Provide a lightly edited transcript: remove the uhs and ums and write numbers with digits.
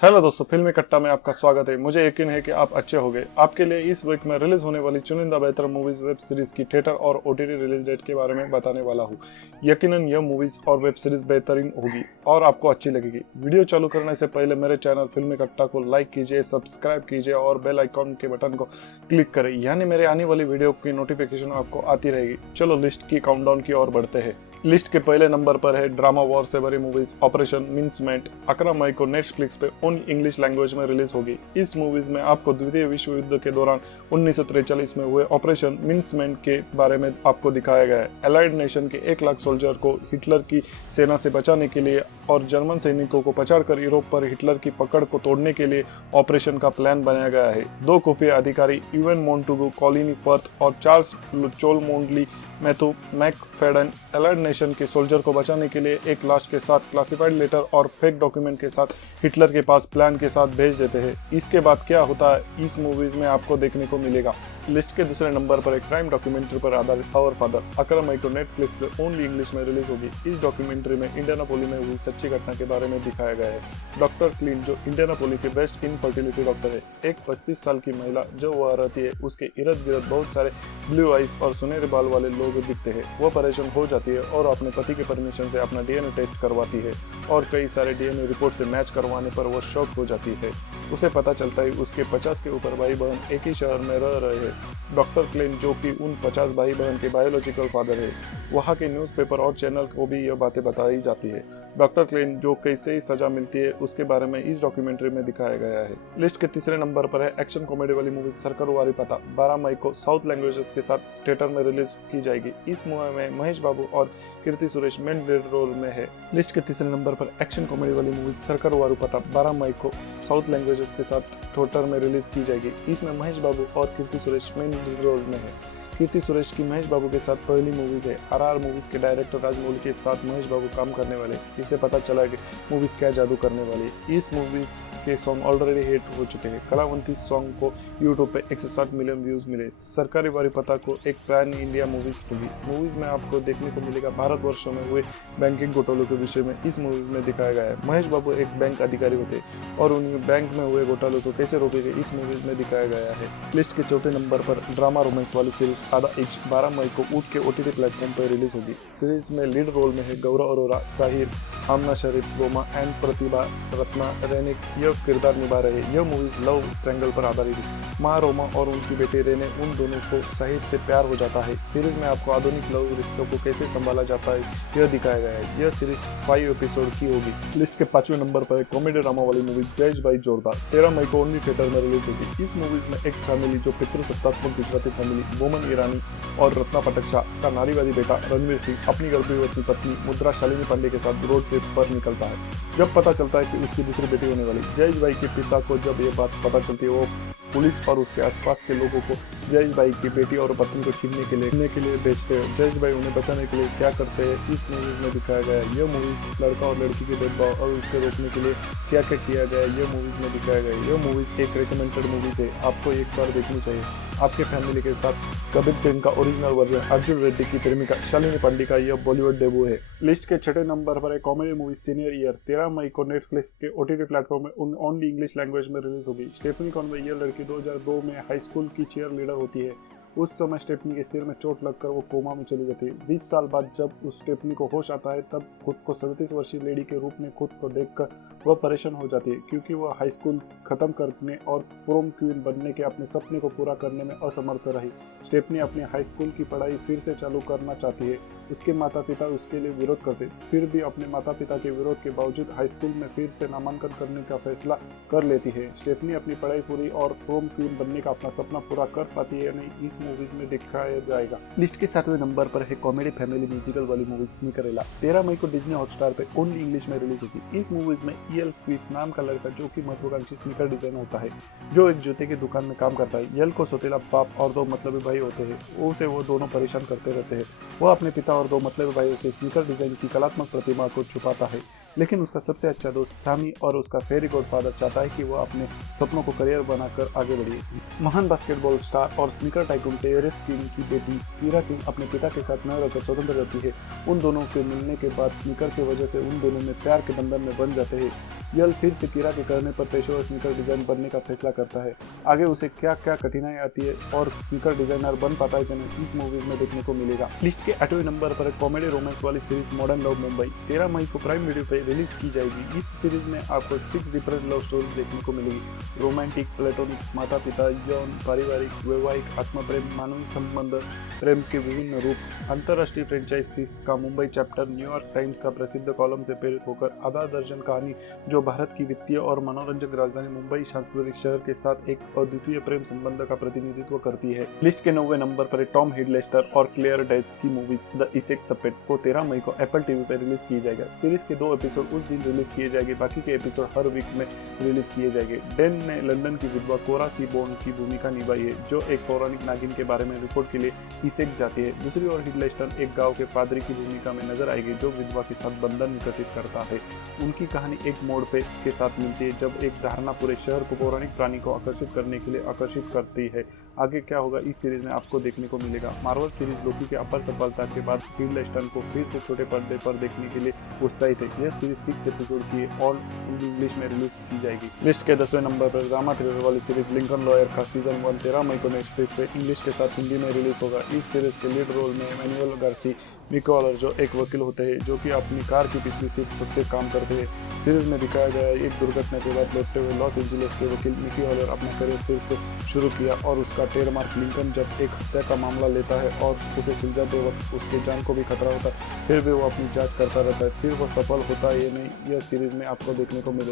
Hello दोस्तों, फिल्मी कट्टा में आपका स्वागत है। मुझे यकीन है कि आप अच्छे होंगे। आपके लिए इस वीक में रिलीज होने वाली चुनिंदा बेहतर मूवीज वेब सीरीज की थिएटर और ओटीटी रिलीज डेट के बारे में बताने वाला हूँ। यकीनन यह मूवीज और वेब सीरीज बेहतरीन होगी और आपको अच्छी लगेगी। वीडियो चालू करने से पहले मेरे चैनल फिल्मी कट्टा को लाइक कीजिए, सब्सक्राइब कीजिए और बेल आइकॉन के बटन को क्लिक करें, यानी मेरे आने वाली वीडियो की नोटिफिकेशन आपको आती रहेगी। चलो लिस्ट की काउंटडाउन की ओर बढ़ते हैं। लिस्ट के पहले नंबर पर है ड्रामा वॉर से भरी मूवीज ऑपरेशन मिन्समेंट। 11 मई को नेटफ्लिक्स पे ओनली इंग्लिश लैंग्वेज में रिलीज होगी। इस मूवीज में आपको द्वितीय विश्व युद्ध के दौरान 1943 में हुए ऑपरेशन मिन्समेंट के बारे में आपको दिखाया गया है। एलाइड नेशन के 1 लाख सोल्जर को हिटलर की सेना से बचाने के लिए और जर्मन सैनिकों को पछाड़कर यूरोप पर हिटलर की पकड़ को तोड़ने के लिए ऑपरेशन का प्लान बनाया गया है। 2 खुफिया अधिकारी इवन मोन्टुगु, कॉलिनी फर्थ और Charles चोलमोंडली Matthew McFadden allied nation के सोल्जर को बचाने के लिए एक लाश के साथ क्लासिफाइड लेटर और फेक डॉक्यूमेंट के साथ हिटलर के पास प्लान के साथ भेज देते हैं। इसके बाद क्या होता है इस मूवीज में आपको देखने को मिलेगा। लिस्ट के दूसरे नंबर पर एक क्राइम डॉक्यूमेंट्री पर आधारित आवर फादर 11 मई को नेटफ्लिक्स पे ओनली इंग्लिश में रिलीज होगी। इस डॉक्यूमेंट्री में इंडियानापोलिस में हुई सच्ची घटना के बारे में दिखाया गया है। डॉक्टर क्लिन, जो इंडियानापोलिस के बेस्ट इनफर्टिलिटी डॉक्टर है, एक 35 साल की महिला जो वह रहती है, उसके इर्द गिर्द बहुत सारे ब्लू आइज और सुनहरे बाल वाले लोग दिखते हैं। वो परेशान हो जाती है और अपने पति के परमिशन से अपना डीएनए टेस्ट करवाती है और कई सारे डीएनए रिपोर्ट से मैच करवाने पर वो शॉक हो जाती है। उसे पता चलता है उसके 50 के ऊपर भाई बहन एक ही शहर में रह रहे हैं। डॉक्टर क्लेन, जो कि उन 50 भाई बहन के बायोलॉजिकल फादर है, वहाँ के न्यूज़पेपर और चैनल को भी यह बातें बताई जाती है। डॉक्टर क्लेन जो कैसे ही सजा मिलती है उसके बारे में इस डॉक्यूमेंट्री में दिखाया गया है। लिस्ट के तीसरे नंबर पर है एक्शन कॉमेडी वाली मूवी सरकार वारी पता। 12 मई को साउथ लैंग्वेजेस के साथ थिएटर में रिलीज की जाएगी। इस मूवी में महेश बाबू और Keerthy Suresh main lead role में है। लिस्ट के तीसरे नंबर पर एक्शन कॉमेडी वाली मूवी सरकार वारी पता 12 मई को साउथ लैंग्वेजेस के साथ थिएटर में रिलीज की जाएगी। इसमें महेश बाबू और Keerthy Suresh main lead role में है। कीर्ति सुरेश की महेश बाबू के साथ पहली मूवीज है। आरआर मूवीज के डायरेक्टर राजमौली के साथ महेश बाबू काम करने वाले। इससे पता चला कि मूवीज क्या जादू करने वाली। इस मूवीज के सॉन्ग ऑलरेडी हिट हो चुके हैं। कलावंती सॉन्ग को यूट्यूब पे 160 मिलियन व्यूज मिले। सरकारी वारी पता को एक पैन इंडिया मूवीज होगी। मूवीज में आपको देखने को मिलेगा भारतवर्षों में हुए बैंकिंग घोटालों के विषय में इस मूवीज में दिखाया गया है। महेश बाबू एक बैंक अधिकारी होते और उन्हें बैंक में हुए घोटालों को कैसे रोकेंगे इस मूवीज में दिखाया गया है। लिस्ट के चौथे नंबर पर ड्रामा रोमांस वाली सीरीज आधा इंच 12 मई को ऊट के ओटीटी प्लेटफॉर्म पर रिलीज होगी। सीरीज में लीड रोल में है गौरव अरोरा, साहिर, आमना शरीफ, रोमा एंड प्रतिभा रत्ना रेने यह किरदार निभा रहे हैं। यह मूवीज लव ट्रायंगल पर आधारित है। माँ रोमा और उनकी बेटी रेने, उन दोनों को साहिर से प्यार हो जाता है। सीरीज में आपको आधुनिक लव रिश्तों को कैसे संभाला जाता है यह दिखाया गया है। यह सीरीज 5 एपिसोड की होगी। लिस्ट के 5वें नंबर पर कॉमेडी ड्रामा वाली मूवी जयेश भाई जोरदार 13 मई को ओनली थिएटर में रिलीज होगी। इस मूवीज में एक फैमिली जो पितृसत्तात्मक गुजराती फैमिली बोमन ईरानी और रत्ना पटक शाह का नारीवादी बेटा रणवीर सिंह अपनी गर्भवती पत्नी मुद्रा शालिनी पांडे के साथ रोड ट्रिप पर निकलता है। जब पता चलता है कि उसकी दूसरी बेटी होने वाली। जयेश भाई के पिता को जब ये बात पता चलती है, वो पुलिस और उसके आसपास के लोगों को जयेश भाई की बेटी और पत्नी को छीनने के लिए भेजते हैं। जयेश भाई उन्हें बचाने के लिए क्या करते हैं इस मूवीज में दिखाया गया है। यह मूवीज लड़का और लड़की के भेदभाव और उसके रोकने के लिए क्या क्या किया गया है यह मूवीज में दिखाया गया है। यह मूवीज एक रिकमेंडेड मूवीज है, आपको एक बार देखनी चाहिए आपके फैमिली के साथ। कबीर सिंह का ओरिजिनल वर्जन अर्जुन रेड्डी की प्रेमिका शालिनी पांडे का यह बॉलीवुड डेब्यू है। लिस्ट के छठे नंबर पर एक कॉमेडी मूवी सीनियर ईयर 13 मई को नेटफ्लिक्स के ओटीटी प्लेटफॉर्म में ओनली इंग्लिश लैंग्वेज में रिलीज होगी। स्टेफनी कॉनवे यह लड़की 2002 में हाई स्कूल की चीयर लीडर होती है। उस समय स्टेफनी के सिर में चोट लगकर वो कोमा में चली जाती है। 20 साल बाद जब उस स्टेफनी को होश आता है, तब खुद को 37 वर्षीय लेडी के रूप में खुद को देखकर वह परेशान हो जाती है, क्योंकि वह हाई स्कूल खत्म करने और प्रोम क्वीन बनने के अपने सपने को पूरा करने में असमर्थ रही। स्टेफनी अपनी हाई स्कूल की पढ़ाई फिर से चालू करना चाहती है। उसके माता पिता उसके लिए विरोध करते, फिर भी अपने माता पिता के विरोध के बावजूद हाई स्कूल में फिर से नामांकन करने का फैसला कर लेती है। स्टेफनी अपनी पढ़ाई पूरी और प्रोम क्वीन बनने का अपना सपना पूरा कर पाती है या नहीं इस मूवीज में दिखाया जाएगा। लिस्ट के 7वें नंबर पर है कॉमेडी फैमिली म्यूजिकल वाली मूवी स्नीकरेला। 13 मई को डिज्नी हॉटस्टार पे ओनली इंग्लिश में रिलीज होगी। इस मूवीज में यल क्विस नाम का लड़का, जो कि महत्वाकांक्षी स्नीकर डिजाइनर होता है, जो एक जूते की दुकान में काम करता है। यल को सौतेला बाप और 2 मतलबी भाई होते हैं। उसे वो दोनों परेशान करते रहते हैं। वह अपने पिता और 2 मतलबी भाइयों से स्नीकर डिजाइन की कलात्मक प्रतिभा को छुपाता है। लेकिन उसका सबसे अच्छा दोस्त सामी और उसका फेरी गॉडफादर चाहता है कि वो अपने सपनों को करियर बनाकर आगे बढ़े। महान बास्केटबॉल स्टार और स्नीकर टाइकून टेरेस किंग की बेटी कीरा किंग अपने पिता के साथ न रहकर स्वतंत्र रहती है। उन दोनों के मिलने के बाद स्नीकर की वजह से उन दोनों में प्यार के बंधन में बन जाते हैं। यल फिर से कीरा के कहने पर पेशेवर स्नीकर डिजाइन बनने का फैसला करता है। आगे उसे क्या क्या कठिनाई आती है और स्नीकर डिजाइनर बन पाता है कि नहीं, इस मूवी में देखने को मिलेगा। लिस्ट के 8वें नंबर पर कॉमेडी रोमांस वाली सीरीज मॉडर्न लव मुंबई 13 मई को प्राइम वीडियो पे रिलीज की जाएगी। इस सीरीज में आपको 6 डिफरेंट लव स्टोरीज देखने को मिलेगी। रोमांटिक, प्लेटोनिक, माता पिता, यौन, पारिवारिक, वैवाहिक, आत्मप्रेम, मानवीय संबंध, प्रेम के विभिन्न रूप। अंतरराष्ट्रीय फ्रेंचाइजीज का मुंबई चैप्टर न्यूयॉर्क टाइम्स का प्रसिद्ध कॉलम से प्रेरित होकर आधा दर्जन कहानी जो भारत की वित्तीय और मनोरंजक राजधानी मुंबई सांस्कृतिक शहर के साथ एक अद्वितीय प्रेम संबंध का प्रतिनिधित्व करती है। लिस्ट के 9वें नंबर पर टॉम हिडलेस्टर और क्लेयर डेज की मूवीज द इसेक्स सपेट को 13 मई को एप्पल टीवी पर रिलीज किया जाएगा। सीरीज के 2 एपिसोड उस दिन रिलीज किए जाएंगे, बाकी के एपिसोड हर वीक में रिलीज किए जाएंगे। डेन ने लंदन की विधवा कोरा सीबोर्न की भूमिका निभाई है, जो एक पौराणिक नागिन के बारे में रिपोर्ट के लिए इसेक्स जाती है। दूसरी ओर हिडलेस्टर एक गाँव के पादरी की भूमिका में नजर आएगी, जो विधवा के साथ बंधन विकसित करता है। उनकी कहानी एक मोड़ पे के साथ मिलती है जब एक धारणा पूरे शहर को पौराणिक प्राणी को आकर्षित करने के लिए आकर्षित करती है। आगे क्या होगा इस सीरीज में आपको देखने को मिलेगा। मार्वल सीरीज लोकी के अपार सफलता के बाद हिडलेस्टर को फिर से छोटे पर्दे पर देखने के लिए उत्साहित है। यह सीरीज 6 एपिसोड की ऑल इंग्लिश में रिलीज की जाएगी। लिस्ट के 10वें नंबर पर ड्रामा थ्रिलर वाली सीरीज लिंकन लॉयर का सीजन 1 13 मई को नेटफ्लिक्स पे इंग्लिश के साथ हिंदी में रिलीज होगा। इस सीरीज के लीड रोल में मैनुअल गार्सी मिकोलर जो एक वकील होते हैं जो कि अपनी कार की पिछली सीट खुद से काम करते हैं। सीरीज में दिखाया गया एक दुर्घटना के बाद लौटते हुए लॉस एंजलिस के वकील मिकी हॉलर अपना करियर फिर से शुरू किया और उसका ट्रेडमार्क लिंकन जब एक हत्या का मामला लेता है और उसे सुलझाते वक्त उसके जान को भी खतरा होता है, फिर भी वो अपनी जांच करता रहता है। फिर वो सफल होता है या नहीं, यह सीरीज में आपको देखने को मिलेगा।